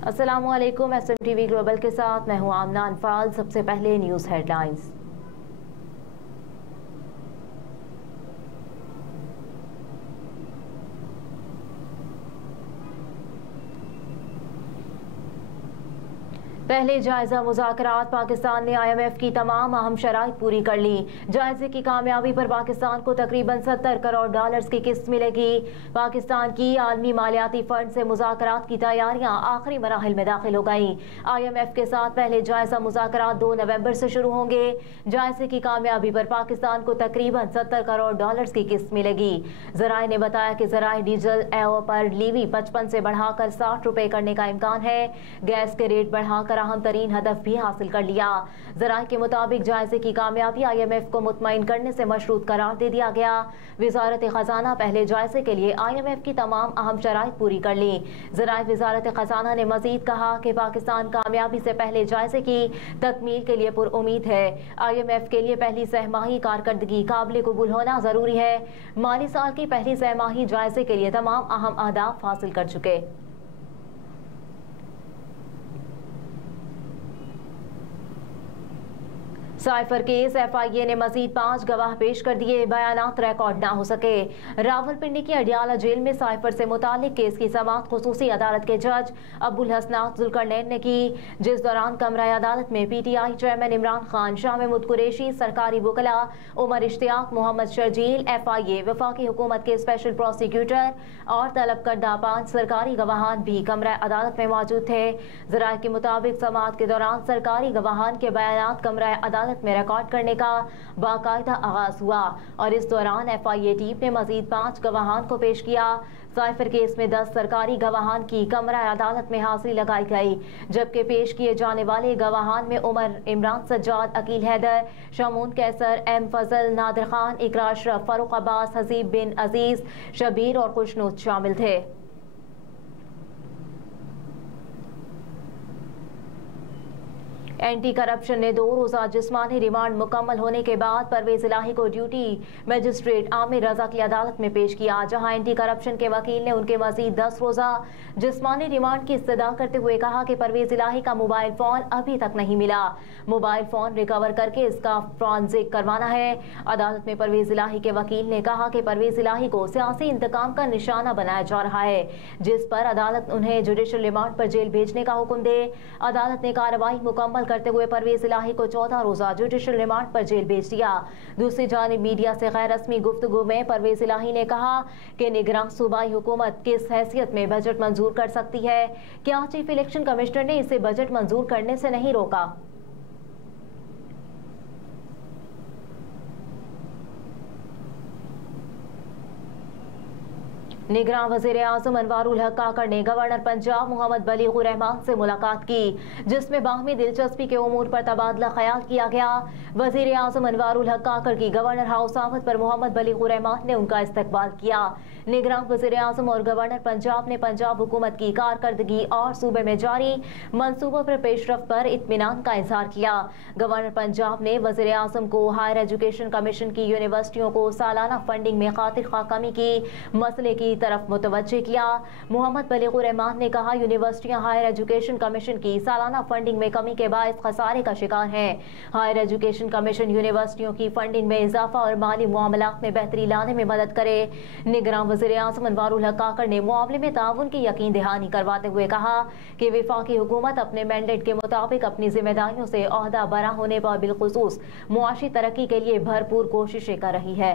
अस्सलामु अलैकुम। SMTV global के साथ मैं हूं आमना अनफाल। सबसे पहले न्यूज़ हेडलाइंस। पहले जायजा मुज़ाकरात। पाकिस्तान ने IMF की तमाम अहम शराइत पूरी कर ली। जायजे की कामयाबी पर पाकिस्तान को तकरीबन $70 करोड़ की किस्त मिलेगी। पाकिस्तान की आलमी मालियाती फंड से मुज़ाकरात की तैयारियां आखिरी मराहिल में दाखिल हो गई। IMF के साथ पहले जायजा मुज़ाकरात 2 नवंबर से शुरू होंगे। जायजे की कामयाबी पर पाकिस्तान को तकरीबन $70 करोड़ की किस्त मिलेगी। ज़राए ने बताया कि ज़राए डीजल पर लीवी 55 से बढ़ाकर ₹60 करने का इम्कान है। गैस के रेट बढ़ाकर अहम तरीन हदफ भी हासिल कर लिया। ज़राए के मुताबिक जायजे की कामयाबी IMF को मुतमईन करने से मशरूत करार दे दिया गया। वज़ारत खजाना पहले जायजे के लिए IMF की तमाम अहम शराइत पूरी कर ली। ज़राए वज़ारत खजाना ने मजीद कहा कि पाकिस्तान कामयाबी से पहले जायजे की तकमील के लिए पुरउम्मीद है। IMF के लिए पहली सहमाही कारकर्दगी काबिल कबूल होना जरूरी है। माली साल की पहली सहमाही जायजे के लिए तमाम अहम अहदाफ हासिल कर चुके। Cipher case. FIA ने मजीद 5 गवाह पेश कर दिए। बयानात रिकॉर्ड ना हो सके। रावलपिंडी की अडियाला जेल में साइफर से मुतालिक केस की समाअत खुसूसी अदालत के जज अब्दुल हसनात जुल्करनैन ने की, जिस दौरान कमरा अदालत में PTI चेयरमैन इमरान खान, शाह महमूद कुरैशी, सरकारी वकला उमर इश्तियाक, मोहम्मद शर्जील, FIA, वफाकी हुकूमत के स्पेशल प्रोसिक्यूटर और तलब करदा 5 सरकारी गवाहान भी कमरा अदालत में मौजूद थे। ज़राए के मुताबिक समाअत के दौरान सरकारी गवाहान के बयानात कमरा अदालत में रिकॉर्ड करने का बाकायदा आगाज हुआ और इस दौरान FIA टीम ने मजीद 5 गवाहान को पेश किया। साइफर केस में 10 सरकारी गवाहान की कमरा अदालत में हाजिरी लगाई गई, जबकि पेश किए जाने वाले गवाहान में उमर, इमरान सज्जाद, अकील हैदर, शमून कैसर, M फजल, नादिर खान, इकरा अशरफ, फारूक अब्बास, हसीब बिन अजीज, शबीर और खुशनूद शामिल थे। एंटी करप्शन ने 2 रोज़ा जिस्मानी रिमांड मुकम्मल होने के बाद परवेज इलाही को ड्यूटी मजिस्ट्रेट आमिर रजा की अदालत में पेश किया, जहां एंटी करप्शन के वकील ने उनके मजीद 10 रोज़ा जिस्मानी रिमांड की इस्तदा करते हुए कहा कि परवेज इलाही का मोबाइल फोन अभी तक नहीं मिला। मोबाइल फोन रिकवर करके इसका फॉरेंसिक करवाना है। अदालत में परवेज इलाही के वकील ने कहा कि परवेज इलाही को सियासी इंतकाम का निशाना बनाया जा रहा है, जिस पर अदालत उन्हें जुडिशल रिमांड पर जेल भेजने का हुक्म दे। अदालत ने कार्रवाई मुकम्मल करते हुए परवेज इलाही को 14 रोज़ा जुडिशल रिमांड पर जेल भेज दिया। दूसरी जानिब मीडिया से गैर रस्मी गुफ्तगू में परवेज इलाही ने कहा कि निगरान सूबाई हुकूमत किस हैसियत में बजट मंजूर कर सकती है? क्या चीफ इलेक्शन कमिश्नर ने इसे बजट मंजूर करने से नहीं रोका? निगरान वज़ीर आज़म अनवारुल हक काकड़ ने गवर्नर पंजाब मोहम्मद बलीगुर रहमान से मुलाकात की, जिसमें बाहमी दिलचस्पी के उमूर पर तबादला ख्याल किया गया। वज़ीर आज़म अनवारुल हक काकड़ की गवर्नर हाउस आमद पर मोहम्मद बलीगुर रहमान ने उनका इस्तकबाल किया। निगरान वज़ीर आज़म और गवर्नर पंजाब ने पंजाब हुकूमत की कारकर्दगी और सूबे में जारी मंसूबों पर पेशरफ्त पर इत्मीनान का इजहार किया। गवर्नर पंजाब ने वज़ीर आज़म को हायर एजुकेशन कमीशन की यूनिवर्सिटियों को सालाना फंडिंग में खातिर खा कमी की मसले की तरफ मुतवज्जे किया। मोहम्मद बलीगुर रहमान ने कहा, यूनिवर्सिटियां हायर एजुकेशन कमीशन की सालाना फंडिंग में कमी के बायस खसारे का शिकार हैं। हायर एजुकेशन कमीशन यूनिवर्सिटियों की फंडिंग में इजाफा और माली मामलात में बेहतरी लाने में मदद करे। निगरान वज़ीर आज़म अनवारुल हक काकड़ ने मामले में ताउन की यकीन दहानी करवाते हुए कहा कि वफाकी हुकूमत अपने मैंडेट के मुताबिक अपनी जिम्मेदारियों से ओहदा बरा होने पर बिलखुसूस मुआशी तरक्की के लिए भरपूर कोशिशें कर रही है।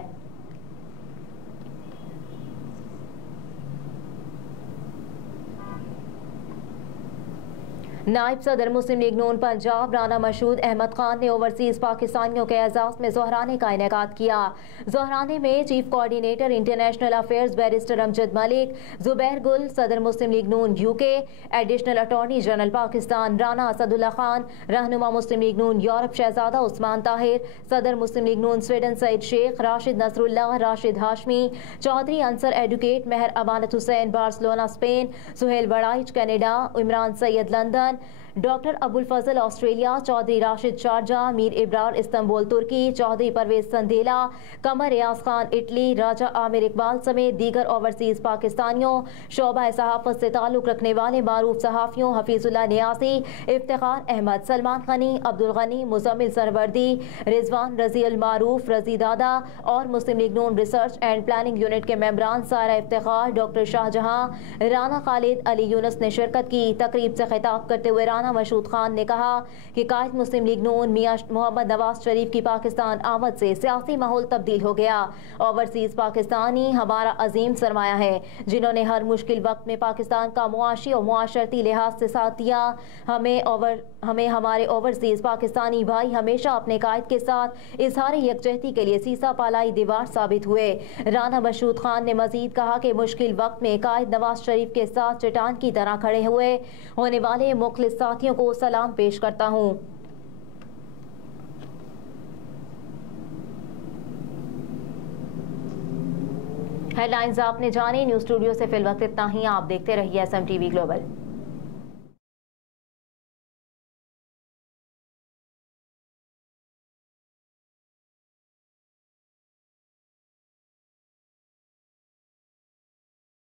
नायब सदर मुस्लिम लीग नून पंजाब राना मशहूद अहमद खान ने ओवरसीज पाकिस्तानियों के एजाज में ज़ोहराने का इनेकाद किया। ज़ोहराने में chief coordinator international affairs barrister Amjad Malik, Zubair Gul, सदर Muslim League Noon UK, additional attorney general Pakistan Rana Asadullah Khan, रहनुमा मुस्लिम लीग नून यूरोप शहजादा उस्मान ताहिर, सदर Muslim League Noon Sweden Saeed Sheikh, Rashid Nasrullah, Rashid Hashmi, Chaudhry Ansar advocate, Mehar Amanat Hussain Barcelona Spain, Suhail Baraich Canada, Imran Syed London, doctor Abul Fazal Australia, Chaudhry Rashid Sharjah, Mir Ibrar Istanbul तुर्की, चौधरी परवेज संदेला, कमर रियाज खान इटली, राजा आमिर इकबाल समेत दीगर ओवरसीज पाकिस्तानियों, शोबा सहाफत से ताल्लुक़ रखने वाले मारूफ सहाफ़ियों हफीजुल्लाह नियाज़ी, इफ्तिखार अहमद, सलमान गनी, अब्दुल गनी, मुजम्मिल सरवर्दी, रिजवान रजी अल मारूफ, रजी दादा और Muslim League Noon research and planning unit के मेंबरान सारा इफ्तिखार, डॉक्टर शाहजहां, राना खालिद, अली यूनुस ने शिरकत की। तकरीब से खिताब करते हुए राना मशहूद खान ने कहा कि कायद मुस्लिम लीग नून मियां मोहम्मद नवाज शरीफ की पाकिस्तान आमद से सियासी माहौल तब्दील हो गया। ओवरसीज पाकिस्तानी हमारा अजीम सरमाया है, जिन्होंने हर मुश्किल वक्त में पाकिस्तान का मुआशी और मुआशरती लिहाज से साथ दिया। हमें हमारे ओवरसीज पाकिस्तानी भाई हमेशा अपने कायद के साथ इजहार यकजहती के लिए सीसा पालाई दीवार साबित हुए। राना मशहूद खान ने मजीद कहा कि मुश्किल वक्त में कायद नवाज शरीफ के साथ चट्टान की तरह खड़े हुए होने वाले मुखलिस साथियों को सलाम पेश करता हूँ। हेडलाइंस आपने जानी। न्यूज़ स्टूडियो से फिल वक्त इतना ही। आप देखते रहिए SMTV ग्लोबल।